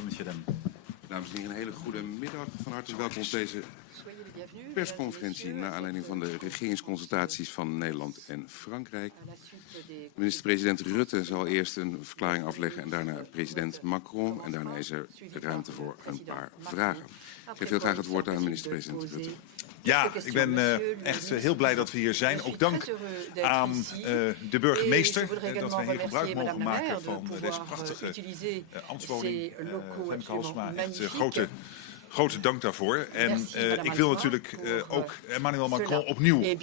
Dames en heren, een hele goede middag. Van harte welkom op deze persconferentie naar aanleiding van de regeringsconsultaties van Nederland en Frankrijk. Minister-president Rutte zal eerst een verklaring afleggen en daarna president Macron. En daarna is er ruimte voor een paar vragen. Ik geef heel graag het woord aan minister-president Rutte. Ja, ik ben echt heel blij dat we hier zijn. Ook dank aan de burgemeester dat wij hier gebruik mogen maken van deze prachtige ambtswoning. Femke Halsema, echt grote dank daarvoor. En ik wil natuurlijk ook Emmanuel Macron opnieuw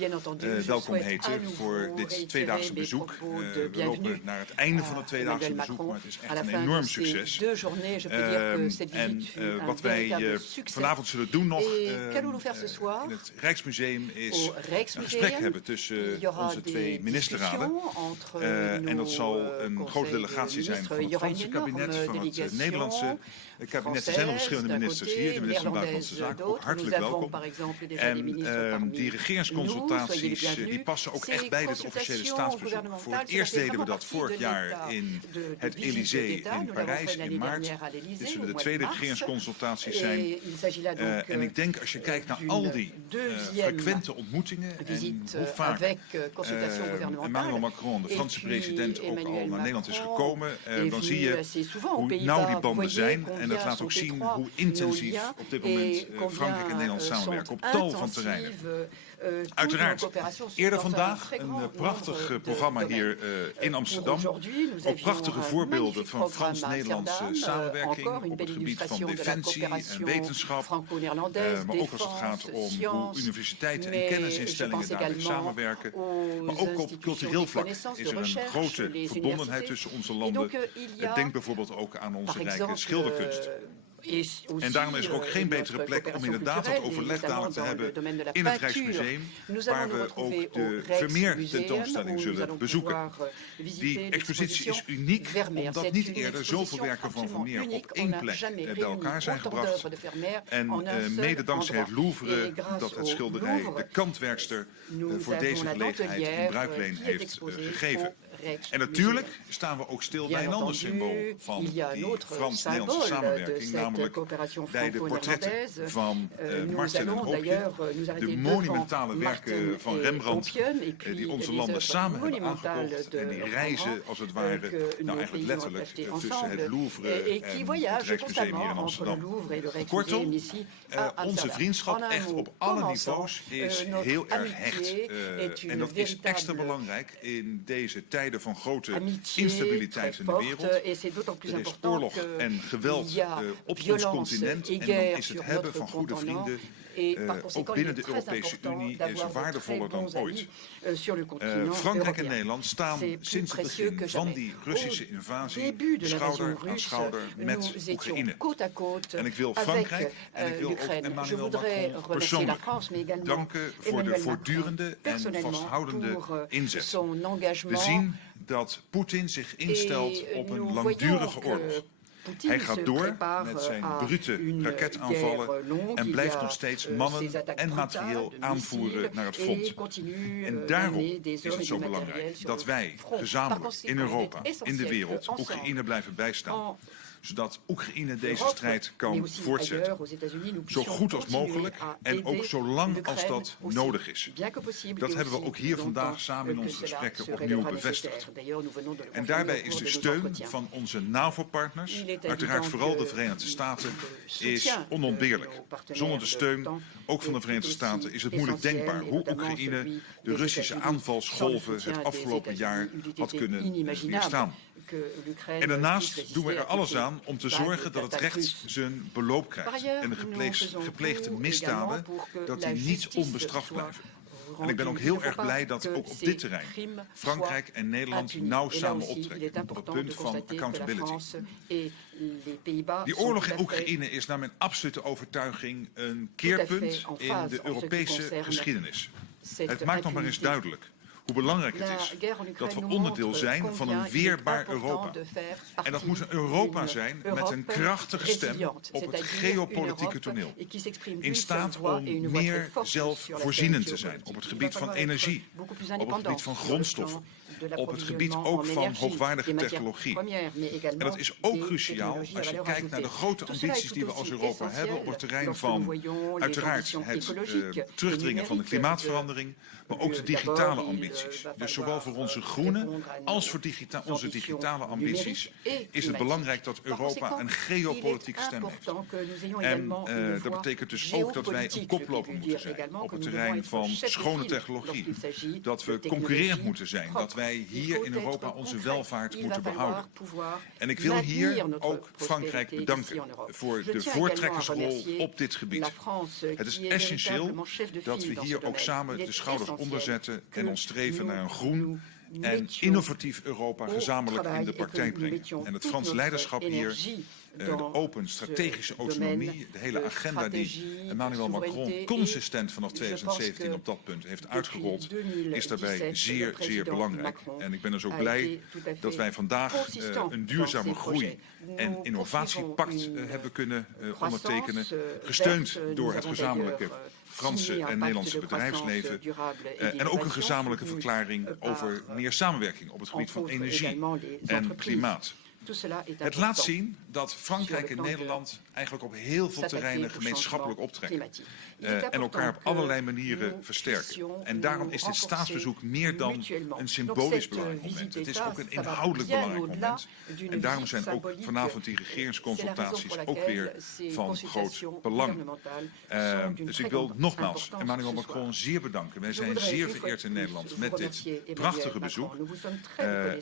welkom heten voor dit tweedaagse bezoek. We lopen naar het einde van het tweedaagse bezoek, maar het is echt een enorm succes. En wat wij vanavond zullen doen nog in het Rijksmuseum is een gesprek hebben tussen onze twee ministerraden. En dat zal een grote delegatie zijn van het Franse kabinet, van het Nederlandse kabinet. Er zijn nog verschillende ministers hier. De minister van Buitenlandse Zaken, ook hartelijk welkom. En die regeringsconsultaties die passen ook echt bij dit officiële staatsbezoek. Voor het eerst deden we dat vorig jaar in het Élysée in Parijs in maart. Dit zullen de tweede regeringsconsultaties zijn. En ik denk als je kijkt naar al die frequente ontmoetingen en hoe vaak Emmanuel Macron, de Franse president, ook al naar Nederland is gekomen, dan zie je hoe nauw die banden zijn. En dat laat ook zien hoe intensief op dit moment Frankrijk en Nederland samenwerken op tal van terreinen. Uiteraard, eerder vandaag een prachtig programma hier in Amsterdam. Ook prachtige voorbeelden van Frans-Nederlandse samenwerking op het gebied van defensie en wetenschap. Maar ook als het gaat om hoe universiteiten en kennisinstellingen daarmee samenwerken. Maar ook op cultureel vlak is er een grote verbondenheid tussen onze landen. Denk bijvoorbeeld ook aan onze rijke schilderkunst. En daarom is er ook geen betere plek om inderdaad dat overleg dadelijk te hebben in het Rijksmuseum, waar we ook de Vermeer tentoonstelling zullen bezoeken. Die expositie is uniek omdat niet eerder zoveel werken van Vermeer op één plek bij elkaar zijn gebracht. En mede dankzij het Louvre dat het schilderij de kantwerkster voor deze gelegenheid in bruikleen heeft gegeven. En natuurlijk staan we ook stil bij een ander symbool van die Frans-Nederlandse samenwerking, namelijk bij de portretten van Martin en Hoopje, de monumentale werken van Rembrandt, die onze landen samen hebben aangekocht en die reizen als het ware, nou eigenlijk letterlijk, tussen het Louvre en het Rijksmuseum hier in Amsterdam. Kortom, onze vriendschap echt op alle niveaus is heel erg hecht. En dat is extra belangrijk in deze tijden van grote instabiliteit in de wereld. Er is oorlog en geweld op ons continent en dan is het hebben van goede vrienden ook binnen de Europese Unie is waardevoller dan ooit. Frankrijk en Nederland staan sinds het begin van die Russische invasie schouder aan schouder met Oekraïne. En ik wil Frankrijk en ik wil ook Emmanuel Macron persoonlijk danken voor de voortdurende en vasthoudende inzet. We zien dat Poetin zich instelt op een langdurige oorlog. Hij gaat door met zijn brute raketaanvallen en blijft nog steeds mannen en materieel aanvoeren naar het front. En daarom is het zo belangrijk dat wij gezamenlijk in Europa, in de wereld, Oekraïne blijven bijstaan. Zodat Oekraïne deze strijd kan voortzetten. Zo goed als mogelijk en ook zo lang als dat nodig is. Dat hebben we ook hier vandaag samen in onze gesprekken opnieuw bevestigd. En daarbij is de steun van onze NAVO-partners, uiteraard vooral de Verenigde Staten, is onontbeerlijk. Zonder de steun, ook van de Verenigde Staten, is het moeilijk denkbaar hoe Oekraïne de Russische aanvalsgolven het afgelopen jaar had kunnen weerstaan. En daarnaast doen we er alles aan om te zorgen dat het recht zijn beloop krijgt. En de gepleegde misdaden, dat die niet onbestraft blijven. En ik ben ook heel erg blij dat ook op dit terrein Frankrijk en Nederland nauw samen optrekken op het punt van accountability. Die oorlog in Oekraïne is naar mijn absolute overtuiging een keerpunt in de Europese geschiedenis. Het maakt nog maar eens duidelijk hoe belangrijk het is dat we onderdeel zijn van een weerbaar Europa. En dat moet een Europa zijn met een krachtige stem op het geopolitieke toneel. In staat om meer zelfvoorzienend te zijn op het gebied van energie, op het gebied van grondstoffen. op het gebied ook van hoogwaardige technologie. En dat is ook cruciaal als je kijkt naar de grote ambities die we als Europa hebben op het terrein van uiteraard het terugdringen van de klimaatverandering, maar ook de digitale ambities. Dus zowel voor onze groene als voor onze digitale ambities is het belangrijk dat Europa een geopolitieke stem heeft. En dat betekent dus ook dat wij een koploper moeten zijn op het terrein van schone technologie. Dat we concurrerend moeten zijn. Dat wij hier in Europa onze welvaart moeten behouden. En ik wil hier ook Frankrijk bedanken voor de voortrekkersrol op dit gebied. Het is essentieel dat we hier ook samen de schouders onder zetten en ons streven naar een groen en innovatief Europa gezamenlijk in de praktijk brengen. En het Frans leiderschap hier, de open strategische autonomie, de hele agenda die Emmanuel Macron consistent vanaf 2017 op dat punt heeft uitgerold, is daarbij zeer, zeer belangrijk. En ik ben dus ook blij dat wij vandaag een duurzame groei- en innovatiepact hebben kunnen ondertekenen, gesteund door het gezamenlijke Franse en Nederlandse bedrijfsleven. En ook een gezamenlijke verklaring over meer samenwerking op het gebied van energie en klimaat. Het laat zien dat Frankrijk en Nederland eigenlijk op heel veel terreinen gemeenschappelijk optrekken. En elkaar op allerlei manieren versterken. En daarom is dit staatsbezoek meer dan een symbolisch belangrijk moment. Het is ook een inhoudelijk belangrijk moment. En daarom zijn ook vanavond die regeringsconsultaties ook weer van groot belang. Dus ik wil nogmaals Emmanuel Macron zeer bedanken. Wij zijn zeer vereerd in Nederland met dit prachtige bezoek.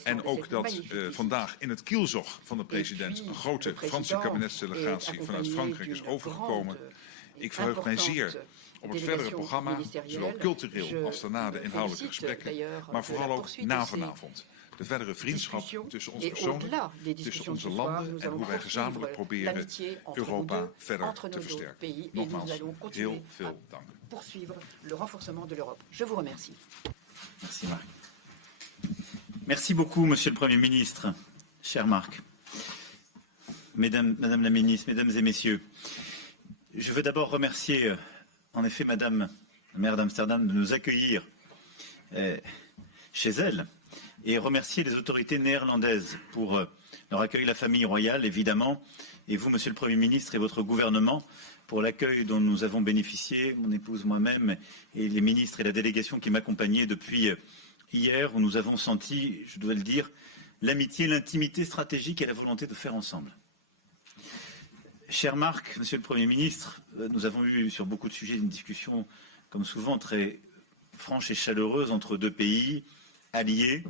En ook dat vandaag in het kielzog van de president een grote Franse kabinetsdelegatie vanuit Frankrijk is overgekomen. Ik verheug mij zeer op het verdere programma, zowel cultureel als daarna de inhoudelijke gesprekken, maar vooral ook na vanavond. De verdere vriendschap tussen ons persoonlijk, tussen onze landen en hoe wij gezamenlijk proberen Europa verder te versterken. Nogmaals, heel veel dank. Merci Marc. Merci beaucoup, Monsieur le Premier ministre, cher Marc. Madame la Ministre, Mesdames et Messieurs, je veux d'abord remercier, en effet, Madame la maire d'Amsterdam de nous accueillir chez elle et remercier les autorités néerlandaises pour leur accueil, la famille royale, évidemment, et vous, Monsieur le Premier ministre, et votre gouvernement pour l'accueil dont nous avons bénéficié, mon épouse, moi-même, et les ministres et la délégation qui m'accompagnaient depuis hier, où nous avons senti, je dois le dire, l'amitié, l'intimité stratégique et la volonté de faire ensemble. Cher Marc, Monsieur le Premier ministre, nous avons eu sur beaucoup de sujets une discussion, comme souvent, très franche et chaleureuse entre deux pays, alliés,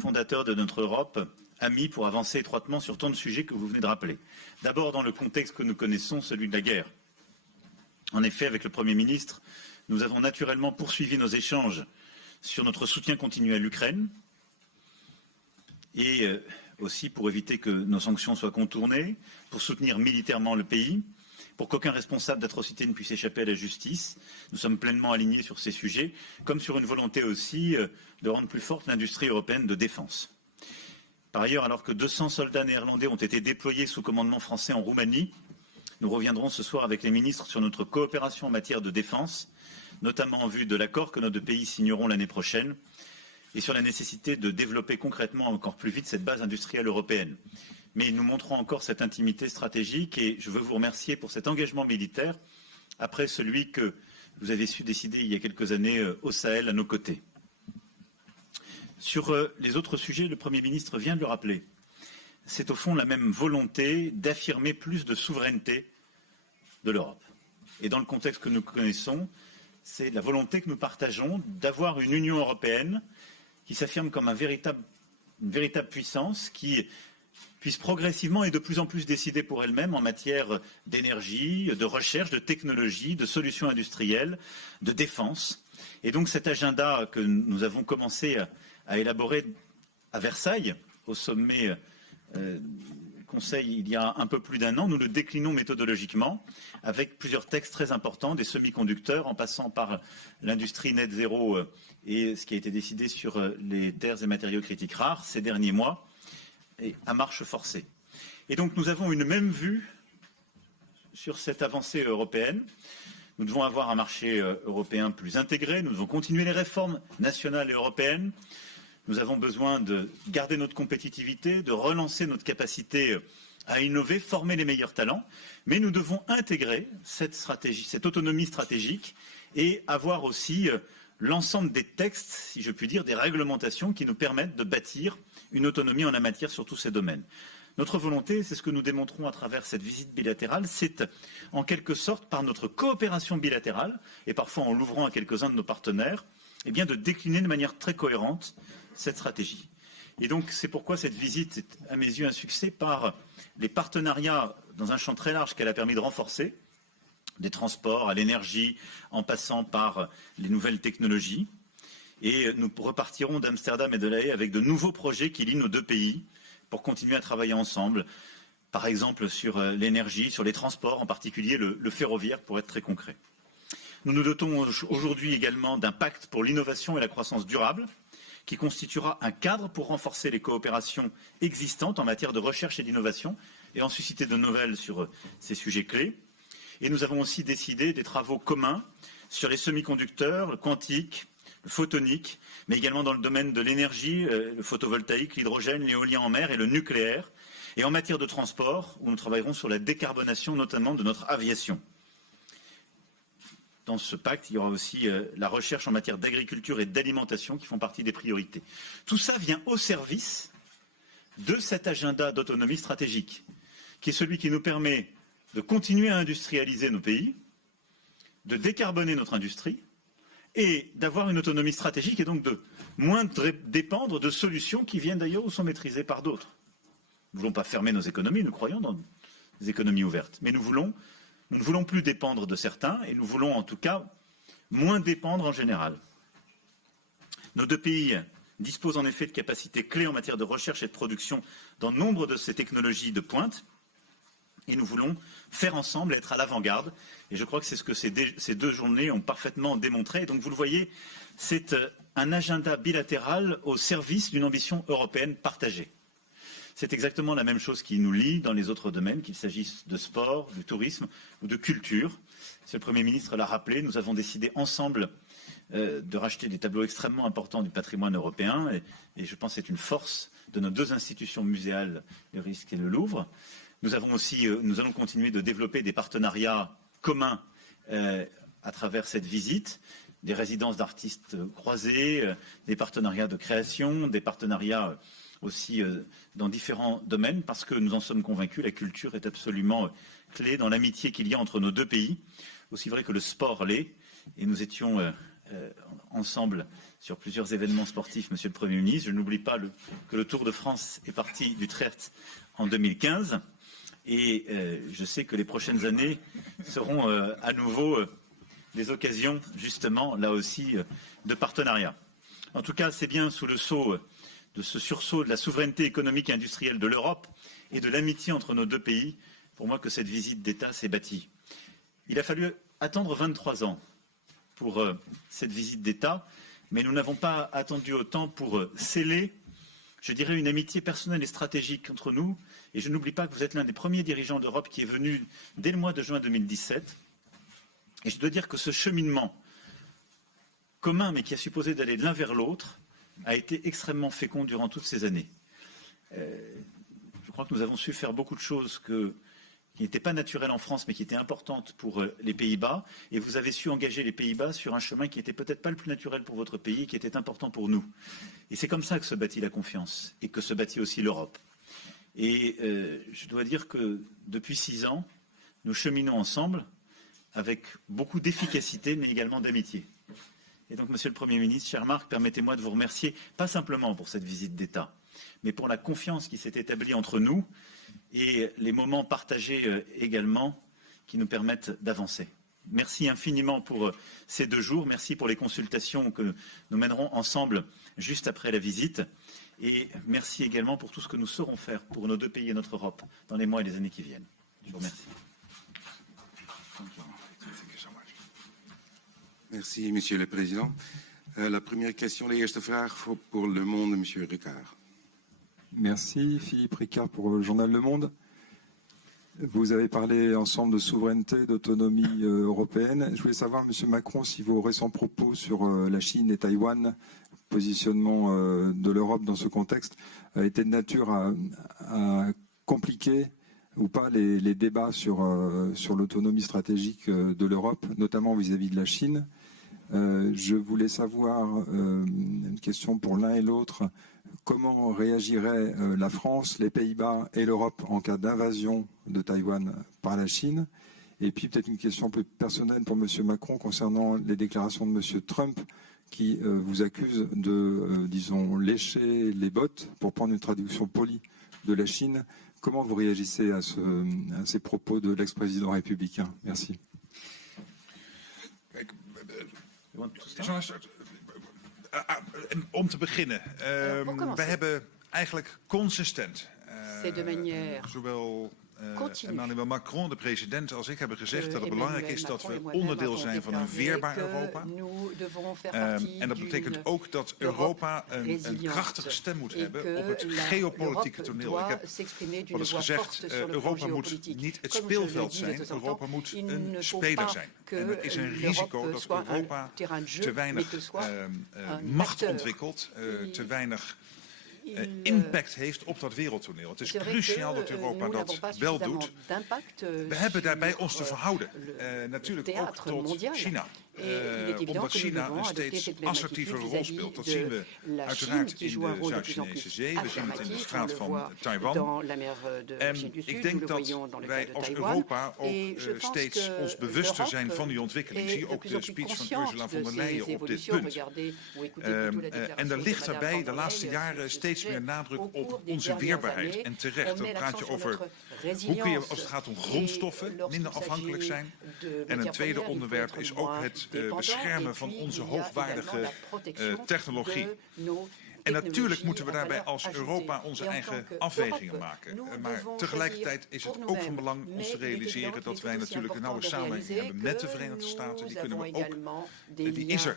fondateurs de notre Europe, amis pour avancer étroitement sur tant de sujets que vous venez de rappeler. D'abord dans le contexte que nous connaissons, celui de la guerre. En effet, avec le Premier ministre, nous avons naturellement poursuivi nos échanges sur notre soutien continu à l'Ukraine et aussi pour éviter que nos sanctions soient contournées, pour soutenir militairement le pays, pour qu'aucun responsable d'atrocité ne puisse échapper à la justice. Nous sommes pleinement alignés sur ces sujets, comme sur une volonté aussi de rendre plus forte l'industrie européenne de défense. Par ailleurs, alors que 200 soldats néerlandais ont été déployés sous commandement français en Roumanie, nous reviendrons ce soir avec les ministres sur notre coopération en matière de défense, notamment en vue de l'accord que nos deux pays signeront l'année prochaine, et sur la nécessité de développer concrètement encore plus vite cette base industrielle européenne. Mais nous montrons encore cette intimité stratégique et je veux vous remercier pour cet engagement militaire après celui que vous avez su décider il y a quelques années au Sahel à nos côtés. Sur les autres sujets, le Premier ministre vient de le rappeler. C'est au fond la même volonté d'affirmer plus de souveraineté de l'Europe. Et dans le contexte que nous connaissons, c'est la volonté que nous partageons d'avoir une Union européenne qui s'affirme comme une véritable puissance, qui puisse progressivement et de plus en plus décider pour elle-même en matière d'énergie, de recherche, de technologie, de solutions industrielles, de défense. Et donc cet agenda que nous avons commencé à élaborer à Versailles, au sommet du Conseil il y a un peu plus d'un an, nous le déclinons méthodologiquement avec plusieurs textes très importants, des semi-conducteurs en passant par l'industrie net zéro et ce qui a été décidé sur les terres et matériaux critiques rares ces derniers mois, et à marche forcée. Et donc nous avons une même vue sur cette avancée européenne. Nous devons avoir un marché européen plus intégré, nous devons continuer les réformes nationales et européennes, Nous avons besoin de garder notre compétitivité, de relancer notre capacité à innover, former les meilleurs talents, mais nous devons intégrer cette stratégie, cette autonomie stratégique et avoir aussi l'ensemble des textes, si je puis dire, des réglementations qui nous permettent de bâtir une autonomie en la matière sur tous ces domaines. Notre volonté, c'est ce que nous démontrons à travers cette visite bilatérale, c'est en quelque sorte par notre coopération bilatérale et parfois en l'ouvrant à quelques-uns de nos partenaires, eh bien de décliner de manière très cohérente cette stratégie. Et donc c'est pourquoi cette visite est à mes yeux un succès par les partenariats dans un champ très large qu'elle a permis de renforcer, des transports à l'énergie, en passant par les nouvelles technologies. Et nous repartirons d'Amsterdam et de La Haye avec de nouveaux projets qui lient nos deux pays pour continuer à travailler ensemble, par exemple sur l'énergie, sur les transports, en particulier le ferroviaire, pour être très concret. Nous nous dotons aujourd'hui également d'un pacte pour l'innovation et la croissance durable, qui constituera un cadre pour renforcer les coopérations existantes en matière de recherche et d'innovation et en susciter de nouvelles sur ces sujets clés. Et nous avons aussi décidé des travaux communs sur les semi-conducteurs, le quantique, le photonique, mais également dans le domaine de l'énergie, le photovoltaïque, l'hydrogène, l'éolien en mer et le nucléaire. Et en matière de transport, où nous travaillerons sur la décarbonation notamment de notre aviation. Dans ce pacte, il y aura aussi la recherche en matière d'agriculture et d'alimentation qui font partie des priorités. Tout ça vient au service de cet agenda d'autonomie stratégique, qui est celui qui nous permet de continuer à industrialiser nos pays, de décarboner notre industrie et d'avoir une autonomie stratégique et donc de moins dépendre de solutions qui viennent d'ailleurs ou sont maîtrisées par d'autres. Nous ne voulons pas fermer nos économies, nous croyons dans des économies ouvertes, mais nous ne voulons plus dépendre de certains et nous voulons en tout cas moins dépendre en général. Nos deux pays disposent en effet de capacités clés en matière de recherche et de production dans nombre de ces technologies de pointe et nous voulons faire ensemble, être à l'avant-garde. Et je crois que c'est ce que ces deux journées ont parfaitement démontré. Et donc vous le voyez, c'est un agenda bilatéral au service d'une ambition européenne partagée. C'est exactement la même chose qui nous lie dans les autres domaines, qu'il s'agisse de sport, de tourisme ou de culture. Monsieur le Premier ministre l'a rappelé, nous avons décidé ensemble de racheter des tableaux extrêmement importants du patrimoine européen. Et je pense que c'est une force de nos deux institutions muséales, le RISC et le Louvre. Nous allons continuer de développer des partenariats communs à travers cette visite, des résidences d'artistes croisées, des partenariats de création, des partenariats aussi dans différents domaines, parce que nous en sommes convaincus, la culture est absolument clé dans l'amitié qu'il y a entre nos deux pays, aussi vrai que le sport l'est, et nous étions ensemble sur plusieurs événements sportifs, Monsieur le Premier ministre. Je n'oublie pas que le Tour de France est parti d'Utrecht en 2015, et je sais que les prochaines années seront à nouveau des occasions, justement, là aussi, de partenariat. En tout cas, c'est bien sous le sceau de ce sursaut de la souveraineté économique et industrielle de l'Europe et de l'amitié entre nos deux pays, pour moi, que cette visite d'État s'est bâtie. Il a fallu attendre 23 ans pour cette visite d'État, mais nous n'avons pas attendu autant pour sceller, je dirais, une amitié personnelle et stratégique entre nous. Et je n'oublie pas que vous êtes l'un des premiers dirigeants d'Europe qui est venu dès le mois de juin 2017. Et je dois dire que ce cheminement commun, mais qui a supposé d'aller de l'un vers l'autre, a été extrêmement fécond durant toutes ces années. Je crois que nous avons su faire beaucoup de choses qui n'étaient pas naturelles en France, mais qui étaient importantes pour les Pays-Bas. Et vous avez su engager les Pays-Bas sur un chemin qui n'était peut-être pas le plus naturel pour votre pays, qui était important pour nous. Et c'est comme ça que se bâtit la confiance, et que se bâtit aussi l'Europe. Et je dois dire que depuis 6 ans, nous cheminons ensemble avec beaucoup d'efficacité, mais également d'amitié. Et donc, Monsieur le Premier ministre, cher Marc, permettez-moi de vous remercier, pas simplement pour cette visite d'État, mais pour la confiance qui s'est établie entre nous et les moments partagés également qui nous permettent d'avancer. Merci infiniment pour ces 2 jours, merci pour les consultations que nous mènerons ensemble juste après la visite et merci également pour tout ce que nous saurons faire pour nos deux pays et notre Europe dans les mois et les années qui viennent. Je vous remercie. Merci, Monsieur le Président. La première question, la eerste vraag pour Le Monde, Monsieur Ricard. Merci, Philippe Ricard pour le journal Le Monde. Vous avez parlé ensemble de souveraineté, d'autonomie européenne. Je voulais savoir, Monsieur Macron, si vos récents propos sur la Chine et Taïwan positionnement de l'Europe dans ce contexte était de nature à compliquer ou pas les débats sur l'autonomie stratégique de l'Europe, notamment vis-à-vis de la Chine. Je voulais savoir, une question pour l'un et l'autre, comment réagirait la France, les Pays-Bas et l'Europe en cas d'invasion de Taïwan par la Chine? Et puis peut-être une question plus personnelle pour M. Macron concernant les déclarations de M. Trump qui vous accuse de, disons, lécher les bottes, pour prendre une traduction polie de la Chine. Comment vous réagissez à ces propos de l'ex-président républicain? Merci. Om te beginnen, we hebben eigenlijk consistent, zowel Emmanuel Macron, de president, als ik hebben gezegd dat het belangrijk is dat we onderdeel zijn van een weerbaar Europa. En dat betekent ook dat Europa een krachtige stem moet hebben op het geopolitieke toneel. Ik heb wel eens gezegd, Europa moet niet het speelveld zijn, Europa moet een speler zijn. En er is een risico dat Europa te weinig macht ontwikkelt, te weinig impact heeft op dat wereldtoneel. Het is cruciaal dat Europa dat wel doet. We hebben daarbij ons te verhouden. Natuurlijk ook tot China. Omdat China een steeds assertievere rol speelt. Dat zien we uiteraard in de Zuid-Chinese Zee. We zien het in de straat van Taiwan. En ik denk dat wij als Europa ook steeds ons bewuster zijn van die ontwikkeling. Zie ook de speech van Ursula von der Leyen op dit punt. En er ligt daarbij de laatste jaren steeds meer nadruk op onze weerbaarheid. En terecht, dan praat je over hoe kun je, als het gaat om grondstoffen, minder afhankelijk zijn. En een tweede onderwerp is ook het beschermen van onze hoogwaardige technologie. En natuurlijk moeten we daarbij als Europa onze eigen afwegingen maken. Maar tegelijkertijd is het ook van belang ons te realiseren dat wij natuurlijk een nauwe samenwerking hebben met de Verenigde Staten. Die kunnen we ook, die is er.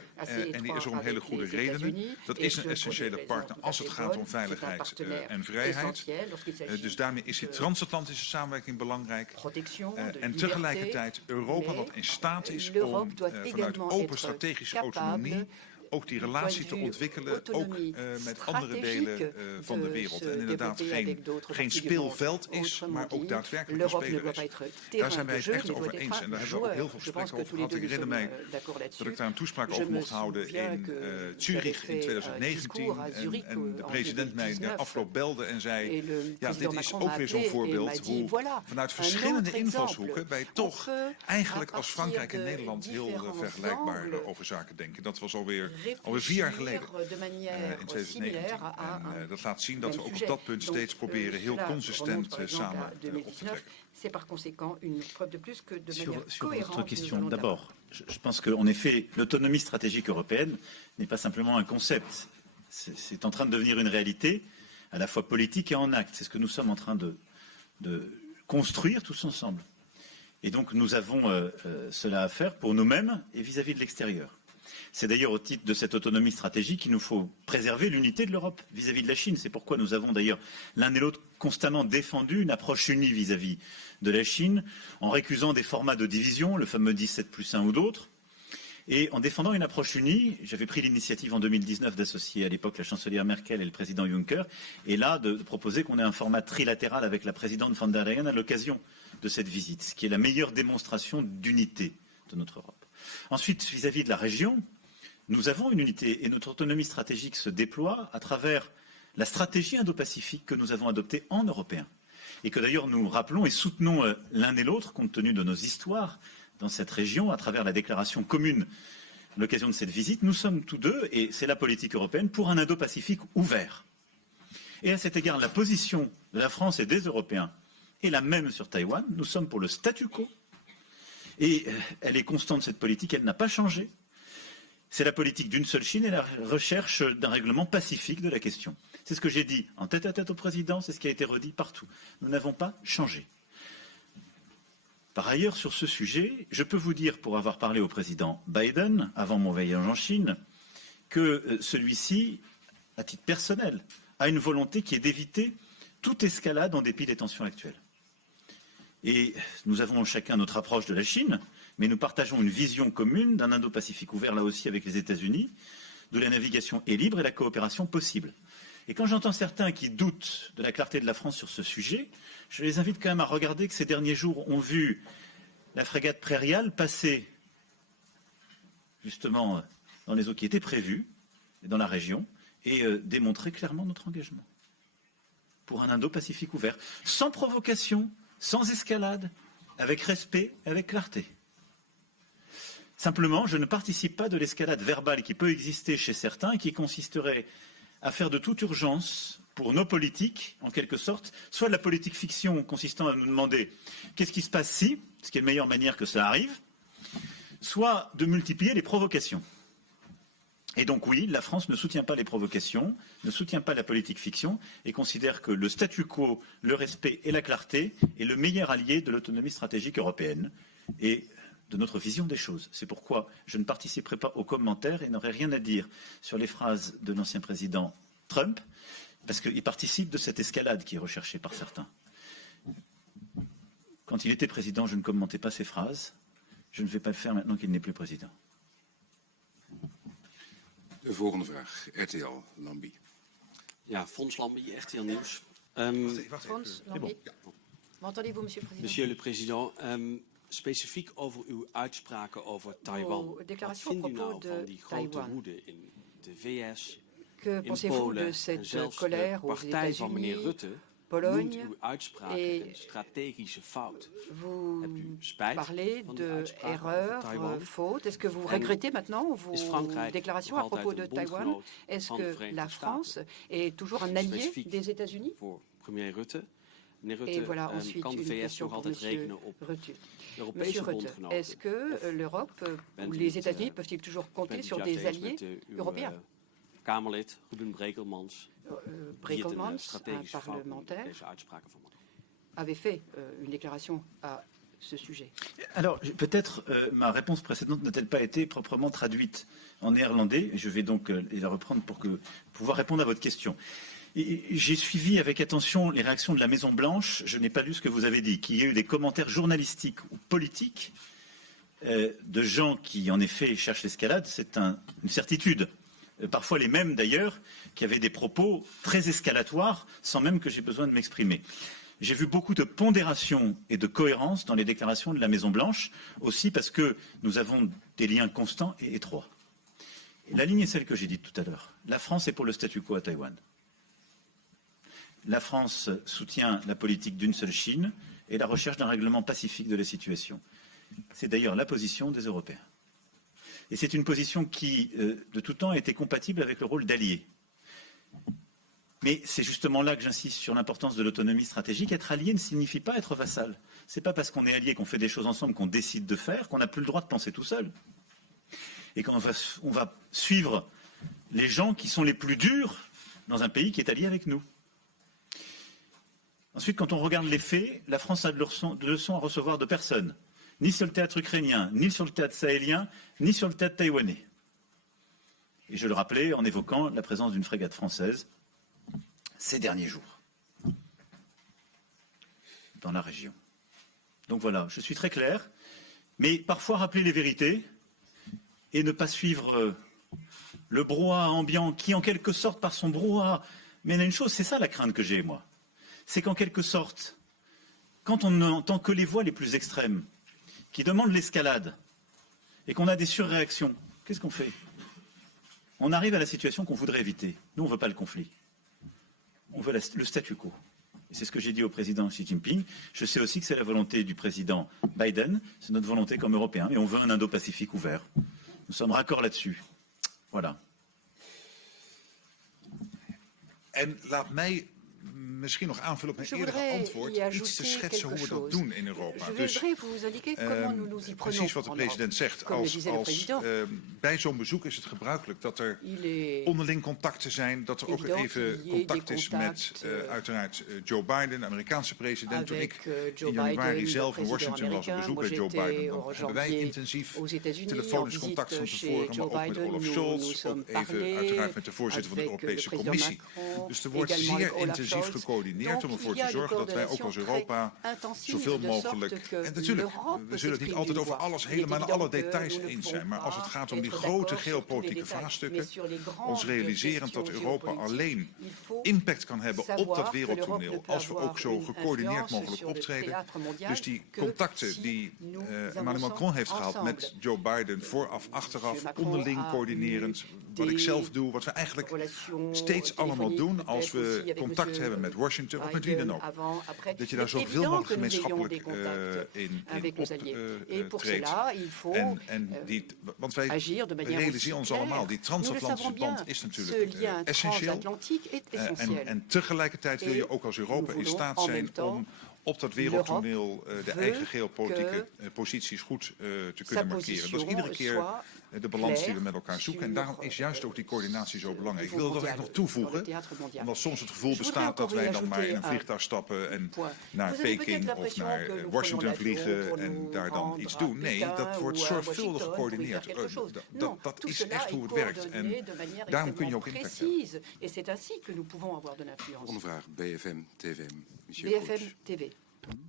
En die is er om hele goede redenen. Dat is een essentiële partner als het gaat om veiligheid en vrijheid. Dus daarmee is die transatlantische samenwerking belangrijk. En tegelijkertijd Europa wat in staat is om vanuit open strategische autonomie ook die relatie te ontwikkelen, ook met andere delen van de wereld. En inderdaad geen speelveld is, maar ook daadwerkelijk een speler is. Daar zijn wij het echt over eens. En daar hebben we ook heel veel gesprekken over gehad. Ik herinner mij dat ik daar een toespraak over mocht houden in Zurich in 2019. En de president mij de afloop belde en zei, ja, dit is ook weer zo'n voorbeeld hoe vanuit verschillende invalshoeken wij toch eigenlijk als Frankrijk en Nederland heel vergelijkbaar over zaken denken. Dat was alweer 4 jaar geleden, in 2019. En dat laat zien dat we ook op dat punt steeds proberen heel consistent samen op te trekken. Sur votre question, d'abord, je pense qu'en effet, l'autonomie stratégique européenne n'est pas simplement un concept. C'est en train de devenir une réalité, à la fois politique et en acte. C'est ce que nous sommes en train de construire tous ensemble. Et donc nous avons cela à faire pour nous-mêmes et vis-à-vis de l'extérieur. C'est d'ailleurs au titre de cette autonomie stratégique qu'il nous faut préserver l'unité de l'Europe vis-à-vis de la Chine. C'est pourquoi nous avons d'ailleurs l'un et l'autre constamment défendu une approche unie vis-à-vis de la Chine, en récusant des formats de division, le fameux 17+1 ou d'autres, et en défendant une approche unie. J'avais pris l'initiative en 2019 d'associer à l'époque la chancelière Merkel et le président Juncker, et là de proposer qu'on ait un format trilatéral avec la présidente von der Leyen à l'occasion de cette visite, ce qui est la meilleure démonstration d'unité de notre Europe. Ensuite, vis-à-vis de la région, nous avons une unité et notre autonomie stratégique se déploie à travers la stratégie Indo-Pacifique que nous avons adoptée en européen et que d'ailleurs nous rappelons et soutenons l'un et l'autre compte tenu de nos histoires dans cette région à travers la déclaration commune à l'occasion de cette visite. Nous sommes tous deux, et c'est la politique européenne, pour un Indo-Pacifique ouvert. Et à cet égard, la position de la France et des Européens est la même sur Taïwan. Nous sommes pour le statu quo et elle est constante, cette politique, elle n'a pas changé. C'est la politique d'une seule Chine et la recherche d'un règlement pacifique de la question. C'est ce que j'ai dit en tête-à-tête au président, c'est ce qui a été redit partout. Nous n'avons pas changé. Par ailleurs, sur ce sujet, je peux vous dire, pour avoir parlé au président Biden, avant mon voyage en Chine, que celui-ci, à titre personnel, a une volonté qui est d'éviter toute escalade en dépit des tensions actuelles. Et nous avons chacun notre approche de la Chine, mais nous partageons une vision commune d'un Indo-Pacifique ouvert là aussi avec les États-Unis, d'où la navigation est libre et la coopération possible. Et quand j'entends certains qui doutent de la clarté de la France sur ce sujet, je les invite quand même à regarder que ces derniers jours ont vu la frégate Prairial passer justement dans les eaux qui étaient prévues, dans la région, et démontrer clairement notre engagement pour un Indo-Pacifique ouvert, sans provocation, sans escalade, avec respect, avec clarté. Simplement, je ne participe pas de l'escalade verbale qui peut exister chez certains et qui consisterait à faire de toute urgence pour nos politiques, en quelque sorte, soit de la politique fiction consistant à nous demander qu'est-ce qui se passe si, ce qui est la meilleure manière que ça arrive, soit de multiplier les provocations. Et donc oui, la France ne soutient pas les provocations, ne soutient pas la politique fiction et considère que le statu quo, le respect et la clarté est le meilleur allié de l'autonomie stratégique européenne et de notre vision des choses. C'est pourquoi je ne participerai pas aux commentaires et n'aurai rien à dire sur les phrases de l'ancien président Trump, parce qu'il participe de cette escalade qui est recherchée par certains. Quand il était président, je ne commentais pas ses phrases. Je ne vais pas le faire maintenant qu'il n'est plus président. De volgende vraag, RTL, Lambie. Ja, Fons Lambie, RTL Nieuws. Fons Lambie. M'entendez-vous, Monsieur le Président? Monsieur le Président, specifiek over uw uitspraken over Taiwan. Wat vindt u nou van die grote woede in de VS, Que pensez-vous de cette colère aux États-Unis, Pologne, et vous parlez d'erreurs, fautes. Est-ce que vous regrettez maintenant vos déclarations à propos de Taïwan? Est-ce que la France est toujours un allié des États-Unis? Et voilà ensuite une question pour M. Rutte. Monsieur Rutte, est-ce que l'Europe ou les États-Unis peuvent-ils toujours compter sur des alliés européens? Kamerlid Ruben Brekelmans, Brekelmans, un parlementaire, avait fait une déclaration à ce sujet. Alors, peut-être ma réponse précédente n'a-t-elle pas été proprement traduite en néerlandais. Je vais donc la reprendre pour pouvoir répondre à votre question. J'ai suivi avec attention les réactions de la Maison-Blanche. Je n'ai pas lu ce que vous avez dit, qu'il y a eu des commentaires journalistiques ou politiques de gens qui, en effet, cherchent l'escalade. C'est une certitude. Parfois les mêmes d'ailleurs, qui avaient des propos très escalatoires, sans même que j'ai besoin de m'exprimer. J'ai vu beaucoup de pondération et de cohérence dans les déclarations de la Maison-Blanche, aussi parce que nous avons des liens constants et étroits. Et la ligne est celle que j'ai dite tout à l'heure. La France est pour le statu quo à Taïwan. La France soutient la politique d'une seule Chine et la recherche d'un règlement pacifique de la situation. C'est d'ailleurs la position des Européens. Et c'est une position qui, de tout temps, a été compatible avec le rôle d'allié. Mais c'est justement là que j'insiste sur l'importance de l'autonomie stratégique. Être allié ne signifie pas être vassal. Ce n'est pas parce qu'on est allié, qu'on fait des choses ensemble, qu'on décide de faire, qu'on n'a plus le droit de penser tout seul. Et qu'on va suivre les gens qui sont les plus durs dans un pays qui est allié avec nous. Ensuite, quand on regarde les faits, la France a de leçons à recevoir de personne. Ni sur le théâtre ukrainien, ni sur le théâtre sahélien, ni sur le théâtre taïwanais. Et je le rappelais en évoquant la présence d'une frégate française ces derniers jours dans la région. Donc voilà, je suis très clair, mais parfois rappeler les vérités et ne pas suivre le brouhaha ambiant qui, en quelque sorte, par son brouhaha, mène à une chose, c'est ça la crainte que j'ai, moi. C'est qu'en quelque sorte, quand on n'entend que les voix les plus extrêmes, qui demandent l'escalade, et qu'on a des surréactions, qu'est-ce qu'on fait? On arrive à la situation qu'on voudrait éviter. Nous, on ne veut pas le conflit. On veut le statu quo. Et c'est ce que j'ai dit au président Xi Jinping. Je sais aussi que c'est la volonté du président Biden, c'est notre volonté comme Européens, et on veut un Indo-Pacifique ouvert. Nous sommes raccords là-dessus. Voilà. En laat mij misschien nog aanvullen op een eerder antwoord, iets te schetsen hoe we dat doen in Europa. Dus precies wat de president zegt. Bij zo'n bezoek is het gebruikelijk dat er onderling contacten zijn, dat er ook even contact is met uiteraard Joe Biden, de Amerikaanse president. Toen ik in januari zelf in Washington was op bezoek bij Joe Biden, dan hebben wij intensief telefonisch contact van tevoren, maar ook met Olaf Scholz, ook even uiteraard met de voorzitter van de Europese Commissie. Dus er wordt zeer intensief gecontact gecoördineerd om ervoor te zorgen dat wij ook als Europa zoveel mogelijk... En natuurlijk, we zullen het niet altijd over alles helemaal in alle details eens zijn. Maar als het gaat om die grote geopolitieke vraagstukken, ons realiserend dat Europa alleen impact kan hebben op dat wereldtoneel, als we ook zo gecoördineerd mogelijk optreden. Dus die contacten die Emmanuel Macron heeft gehad met Joe Biden, vooraf, achteraf, onderling coördinerend, wat ik zelf doe, wat we eigenlijk steeds allemaal doen als we contact hebben met Washington of met wie dan ook. Dat je daar zoveel mogelijk gemeenschappelijk in optreedt. Want wij realiseren ons allemaal, die transatlantische band is natuurlijk essentieel. En tegelijkertijd wil je ook als Europa in staat zijn om op dat wereldtoneel de eigen geopolitieke posities goed te kunnen markeren. Dat is iedere keer de balans die we met elkaar zoeken. En daarom is juist ook die coördinatie zo belangrijk. Ik wil dat eigenlijk nog toevoegen, omdat soms het gevoel bestaat dat wij dan maar in een vliegtuig stappen en naar Peking of naar Washington vliegen en daar dan iets doen. Nee, dat wordt zorgvuldig gecoördineerd. Dat is echt hoe het werkt. En daarom kun je ook impact hebben. Ondervraag BFM TV. BFM TV.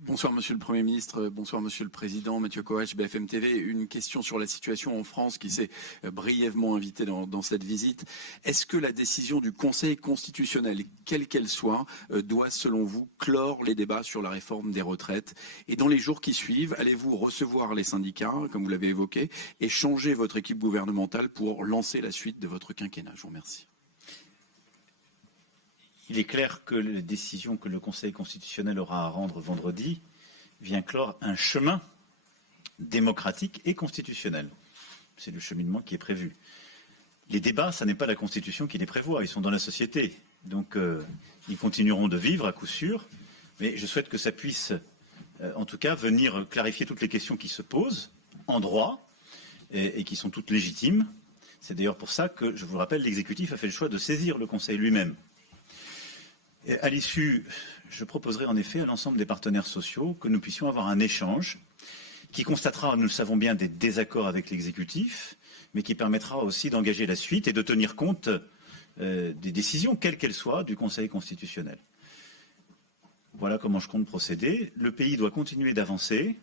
Bonsoir Monsieur le Premier ministre, bonsoir Monsieur le Président, Mathieu Koech, BFM TV. Une question sur la situation en France qui s'est brièvement invitée dans cette visite. Est-ce que la décision du Conseil constitutionnel, quelle qu'elle soit, doit selon vous clore les débats sur la réforme des retraites? Et dans les jours qui suivent, allez-vous recevoir les syndicats, comme vous l'avez évoqué, et changer votre équipe gouvernementale pour lancer la suite de votre quinquennat? Je vous remercie. Il est clair que la décision que le Conseil constitutionnel aura à rendre vendredi vient clore un chemin démocratique et constitutionnel. C'est le cheminement qui est prévu. Les débats, ça n'est pas la Constitution qui les prévoit, ils sont dans la société. Donc ils continueront de vivre à coup sûr, mais je souhaite que ça puisse, en tout cas, venir clarifier toutes les questions qui se posent en droit et qui sont toutes légitimes. C'est d'ailleurs pour ça que, je vous le rappelle, l'exécutif a fait le choix de saisir le Conseil lui-même. Et à l'issue, je proposerai en effet à l'ensemble des partenaires sociaux que nous puissions avoir un échange qui constatera, nous le savons bien, des désaccords avec l'exécutif, mais qui permettra aussi d'engager la suite et de tenir compte des décisions, quelles qu'elles soient, du Conseil constitutionnel. Voilà comment je compte procéder. Le pays doit continuer d'avancer,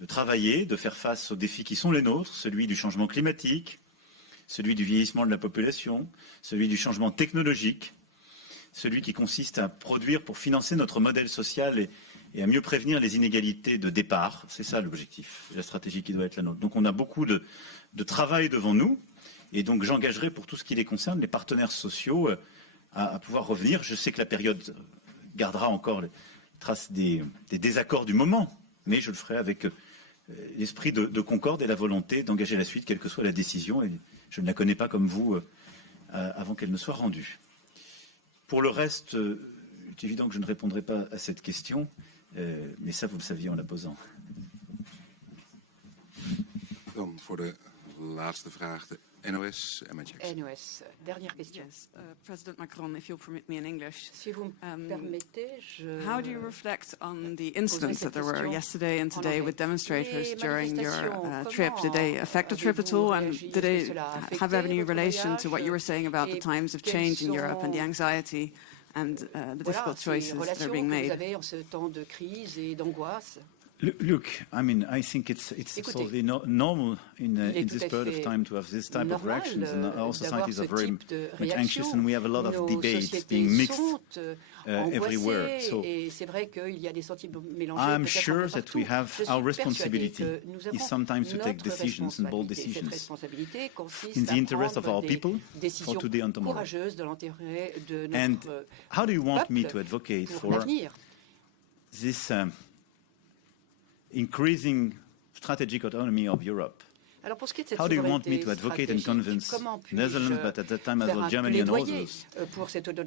de travailler, de faire face aux défis qui sont les nôtres, celui du changement climatique, celui du vieillissement de la population, celui du changement technologique, celui qui consiste à produire pour financer notre modèle social et à mieux prévenir les inégalités de départ. C'est ça l'objectif, la stratégie qui doit être la nôtre. Donc on a beaucoup de travail devant nous et donc j'engagerai pour tout ce qui les concerne les partenaires sociaux à pouvoir revenir. Je sais que la période gardera encore les traces des désaccords du moment, mais je le ferai avec l'esprit de concorde et la volonté d'engager la suite, quelle que soit la décision. Et je ne la connais pas comme vous avant qu'elle ne soit rendue. Pour le reste, il est évident que je ne répondrai pas à cette question, mais ça, vous le saviez en la posant. Dan voor de laatste vraag de NOS, Emma Jackson. NOS, dernière question. Yes, President Macron, if you'll permit me in English. Si vous me permettez, how do you reflect on the incidents that there were yesterday and today with demonstrators during your trip? Did they affect the trip at all? And did they have any relation to what you were saying about the times of change in Europe and the anxiety and the difficult choices that are being made? Look, I mean, I think it's totally normal in this period of time to have this type of reactions, and our societies are very much anxious, and we have a lot of debates being mixed everywhere. So I'm sure that we have our responsibility is sometimes to take decisions and bold decisions in the interest of our people for today and tomorrow. And how do you want me to advocate for this increasing strategic autonomy of Europe? How do you want me to advocate and convince Netherlands, but at that time as well Germany and others,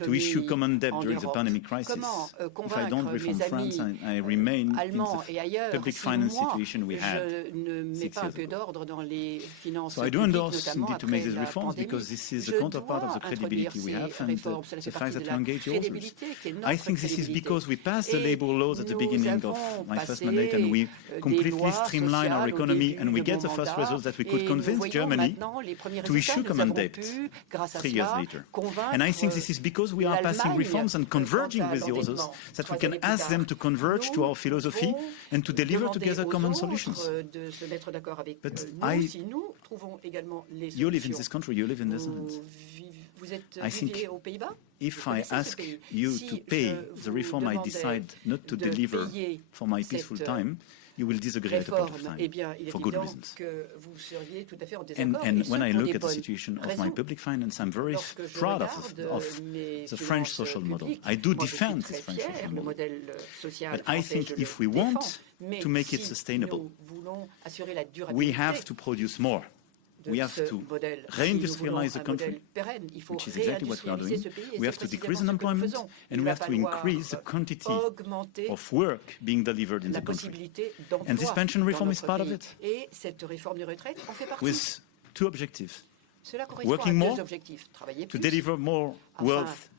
to issue common debt during the pandemic crisis? If I don't reform France, I remain in the public finance situation we had 6 years ago. So I do endorse indeed to make these reforms because this is the counterpart of the credibility we have and the fact that we engage others. I think this is because we passed the labour laws at the beginning of my first mandate and we completely streamline our economy and we get the first results signals that we could convince Germany to issue common debt 3 years later. And I think this is because we are passing reforms and converging with the others that we can ask them to converge to our philosophy and to deliver together common solutions. But you live in this country, you live in the Netherlands. I think if I ask you to pay the reform I decide not to deliver for my peaceful time, you will disagree at a point of time, for good reasons. And when I look at the situation of my public finance, I'm very proud of the French social model. I do defend this French social model. But I think if we want to make it sustainable, we have to produce more. We have to reindustrialize the country, which is exactly what we are doing. We have to decrease unemployment, and we have to increase the quantity of work being delivered in the country. And this pension reform is part of it, with 2 objectives. Working more to deliver more wealth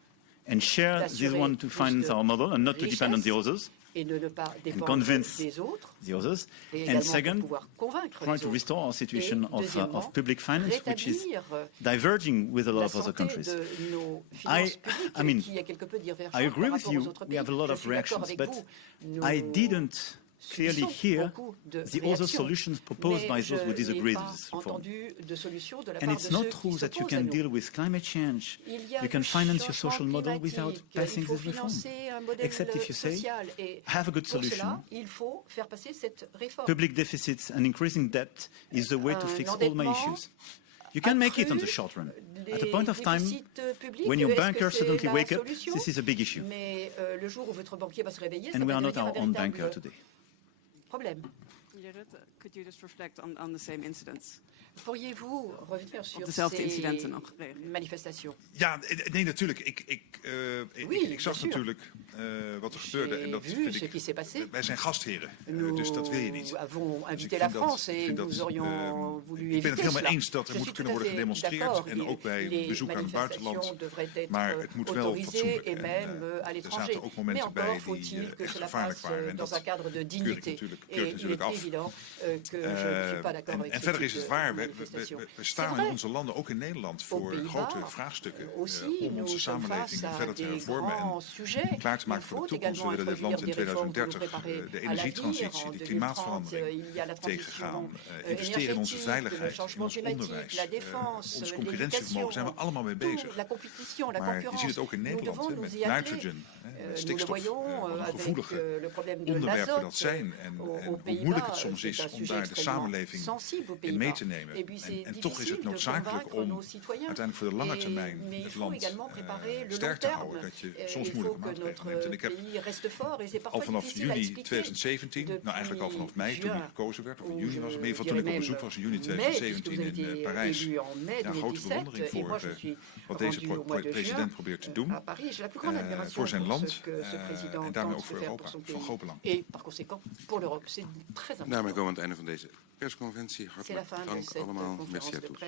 and share this one to finance our model and not to depend on the others. And convince the others. And second, try to restore our situation of public finance, which is diverging with a lot of other countries. I mean, I agree with you, we have a lot of reactions, but I didn't clearly hear the other solutions proposed by those who disagree with this reform. And it's not true that you can deal with climate change, you can finance your social model without passing this reform. Except if you say, have a good solution. Public deficits and increasing debt is the way to fix all my issues. You can make it on the short run. At a point of time, when your bankers suddenly wake up, this is a big issue. And we are not our own banker today. Could you just reflect on the same incidents? Pourriez-vous revenir sur dezelfde incidenten ces nog manifestations? Ja, nee, natuurlijk. Ik zag natuurlijk wat er gebeurde. En dat vind ik, wij zijn gastheren, dus dat wil je niet. Dus ik ben het helemaal eens dat er moet kunnen worden gedemonstreerd. En ook bij bezoek aan het buitenland. Maar het moet wel fatsoenlijk. Er zaten ook momenten bij die echt gevaarlijk waren. En dat keur ik natuurlijk af. En verder is het waar. We staan in onze landen, ook in Nederland, voor grote vraagstukken om onze samenleving verder te hervormen en klaar te maken voor de toekomst. We willen dit land in 2030 de energietransitie, de klimaatverandering tegengaan, investeren in onze veiligheid, in ons onderwijs, ons concurrentievermogen, zijn we allemaal mee bezig. Maar je ziet het ook in Nederland met nitrogen, stikstof, wat een gevoelige onderwerpen dat zijn en hoe moeilijk het soms is om daar de samenleving in mee te nemen. En toch is het noodzakelijk om uiteindelijk voor de lange termijn het land sterk te houden. Dat je soms moeilijke maatregelen neemt. En ik heb al vanaf juni 2017, nou eigenlijk al vanaf mei toen ik gekozen werd, of in juni was het, in ieder geval toen ik op bezoek was in juni 2017 in Parijs, grote bewondering voor wat deze president probeert te doen voor zijn land en daarmee ook voor Europa, van groot belang. Daarmee komen we aan het einde van deze persconferentie. Hartelijk dank allemaal. Merci à tous.